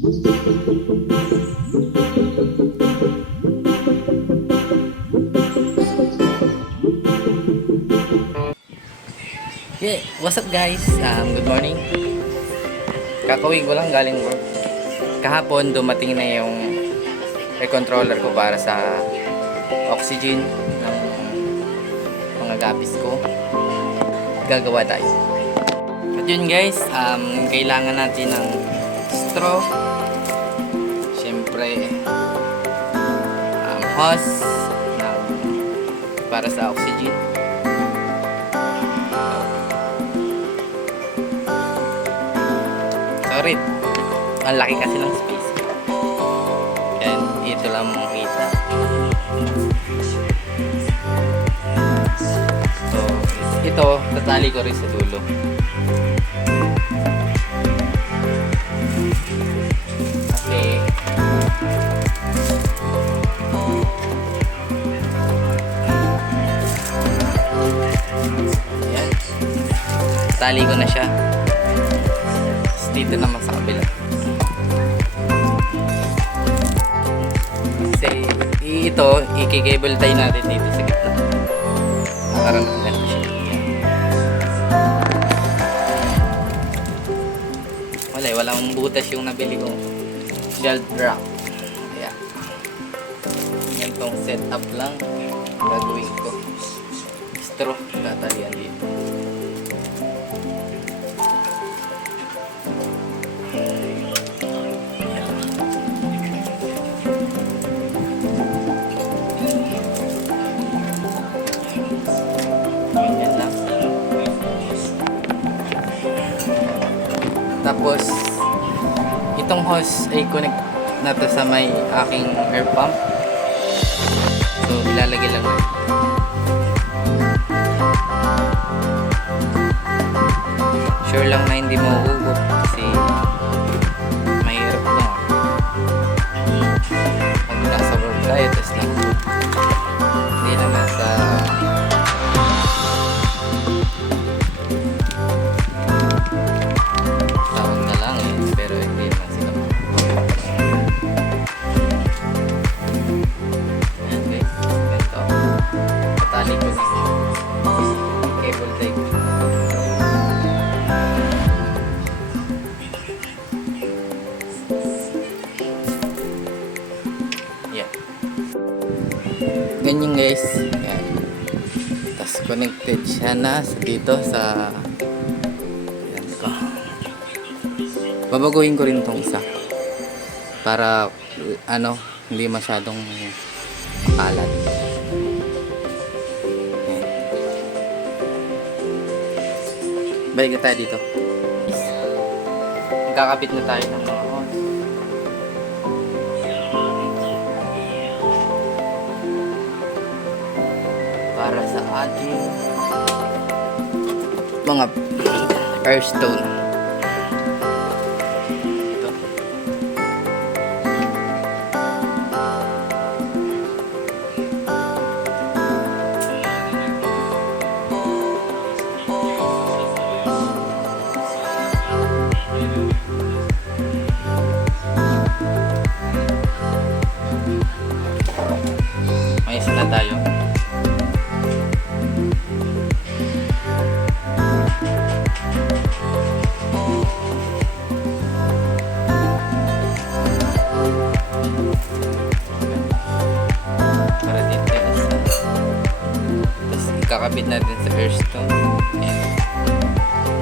Yeah, what's up guys? Good morning. Kakauwi ko lang galing work. Kahapon dumating na yung air controller ko para sa oxygen ng mga gapis ko. Gagawa tayo. At yun guys, kailangan natin ng straw. Siyempre, hose para sa oxygen. Sorry, ang laki kasi ng space. And ito lang makita. So, ito, tatali ko rin sa dulo. Okay. Ayan. Tali ko na siya. Dito naman sa kabila. Kasi ito, i-cable tie natin dito sa gitna. Nakaroon na lang siya. Walang butas yung nabili ko. Shelf wrap. Kaya, yan tong setup lang. Gagawin ko. Straw, tatalian dito. Tapos itong hose ay connect na to sa may aking air pump. So ilalagay lang natin. Sure lang na hindi mahuhugot kasi mahirap to. Pag nasa work tayo tapos nahuhugot, hindi naman sa ganyan guys. Yan. Tapos connected siya na dito sa yan ko. Babaguhin ko rin tong isa para hindi masyadong kalat. Yan. Balik na tayo dito. Magkakabit na tayo ng mga hose. Para sa ating mga airstone. Ito. May isa na tayo. Kakabit natin sa airstone. Yan.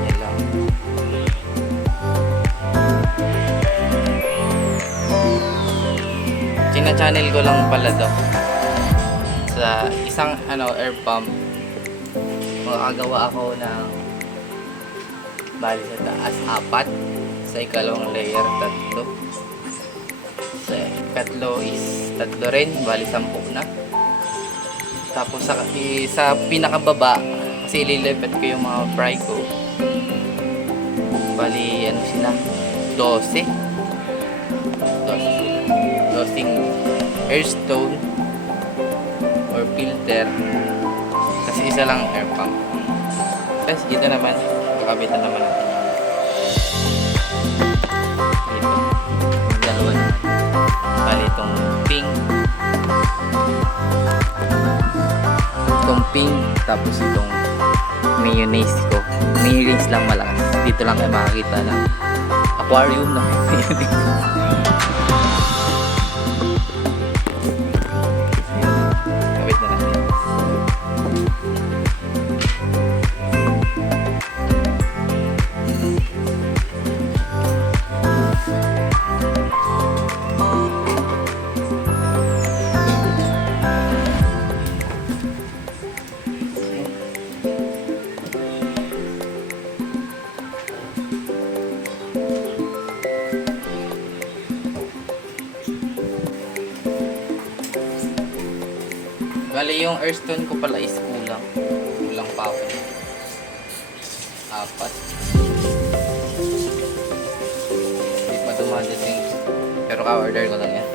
Yan lang. China-channel ko lang pala to. Sa isang air pump, makakagawa ako ng bali sa taas 4, sa ikalawang layer 3, sa ikatlo is 3 rin, bali 10 na. Tapos sa pinakababa, kasi ililipet ko yung mga fry ko, bali sila 12 airstone or filter, kasi isa lang air pump. Tapos dito naman kakabit na naman natin dito. itong pink. Itong pink, tapos itong mayonnaise ko. Mayonnaise lang malakas. Dito lang kayo makakita ng aquarium na mayonnaise. Kawit na natin. Bali yung earthstone ko pala is kulang. Kulang pa ako. 4. Hindi pa dumadating. Pero ka-order ko lang yan.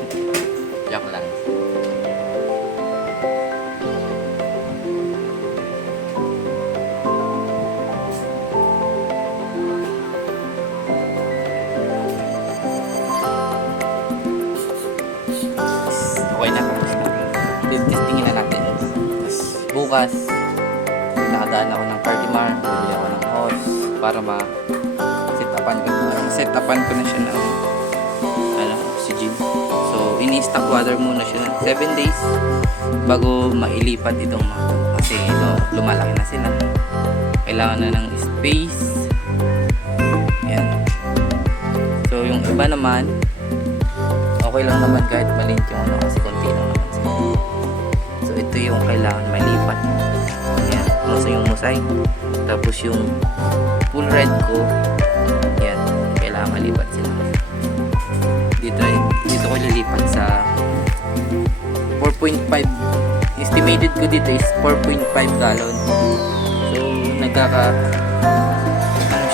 Joke lang. Okay na. Testingin na natin. Bukas nakadaan ako ng Cardimar, bili ako ng hose para set upan ko na siya ng oxygen. So ini-stock water muna siya ng 7 days bago mailipat itong mga kasi lumalaki na sila, kailangan na ng space. Yan. So yung iba naman okay lang naman kahit maliit yung kasi konti lang naman sila. So ito yung kailangan malipat. Yan, yung musay. Tapos yung full red ko, yan, kailangan malipat sila. Dito ko lilipat sa 4.5. Estimated ko dito is 4.5 gallon. So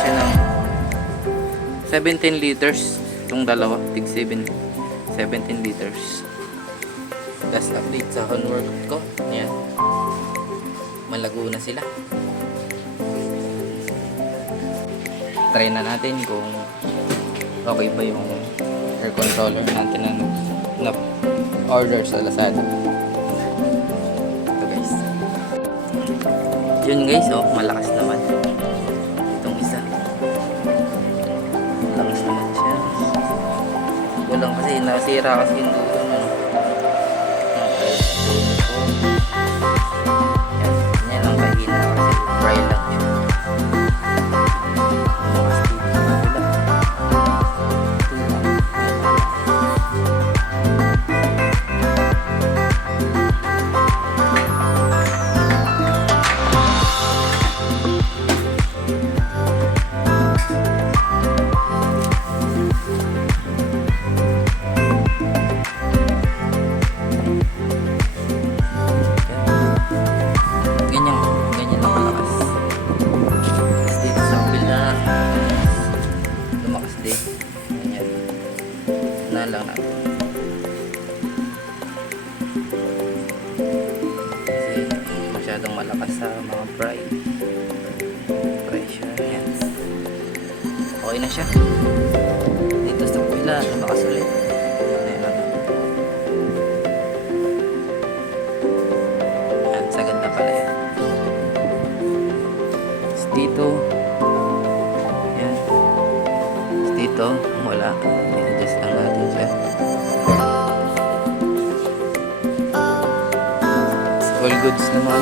siya ng 17 liters itong dalawa, tig 17 liters. Last update sa homework ko. Ayan. Malago na sila. Try na natin kung okay ba yung air controller natin na order sa Lazada. Ito guys. Yun guys, malakas naman. Itong isa. Malakas naman siya. Walang kasi nasira kasi yung dulo. Lang natin kasi masyadong malakas sa mga pressure. Yan, okay na siya. Dito sa pila lumakas ulit. Yan, sagad na pala yan. Tapos dito yan, tapos dito wala. I-adjust lang natin siya. All goods naman.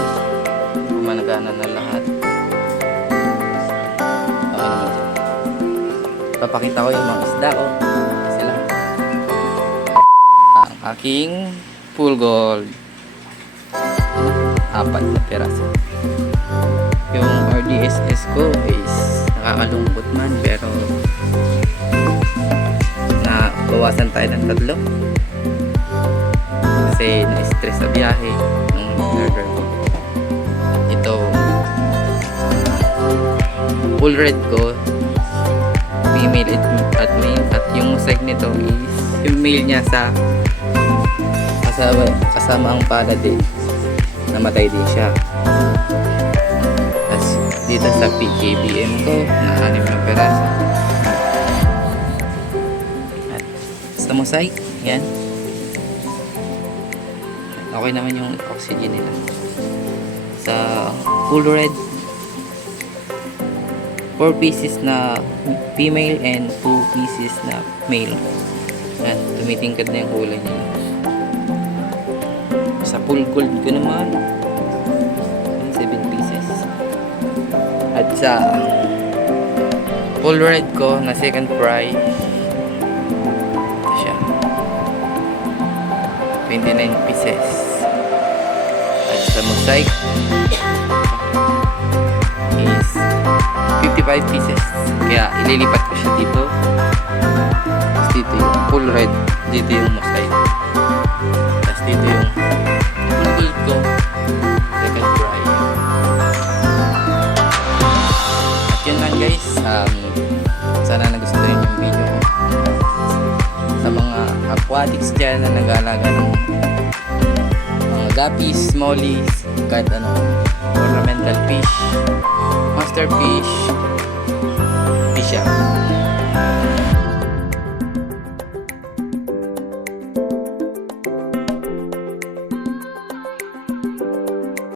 Gumagana na lahat. Okay naman siya. Papakita ko yung mga isda ko. Sila. Ang aking full gold. 4 na piraso. Yung RDSS ko is nakakalungkot man pero bawasan tayo ng 3 kasi na-stress sa biyahe ng order ko. Ito full red ko, female at male, at yung mosaic nito is yung male niya sa kasama ang pala din, namatay din siya. Tapos dito sa PKBM ko na 6 na peraso. Sa mosaic, yan. Okay naman yung oxygen nila. Sa full red, 4 pieces na female and 2 pieces na male. Yan, tumitingkad na yung kulay nila. Sa full gold ko naman, 7 pieces. At sa full red ko na second fry, ito siya, 29 pieces. At sa mosaic is 55 pieces. Kaya ililipat ko siya dito. Tapos dito yung full red, dito yung mosaic. Tapos dito yung full gold ko, second fry. At yun lang guys, sana nagustuhan yung video ko. Sa mga aquatics dyan na nag-aalaga ng mga guppies, mollies, kahit ano, ornamental fish, monster fish, fish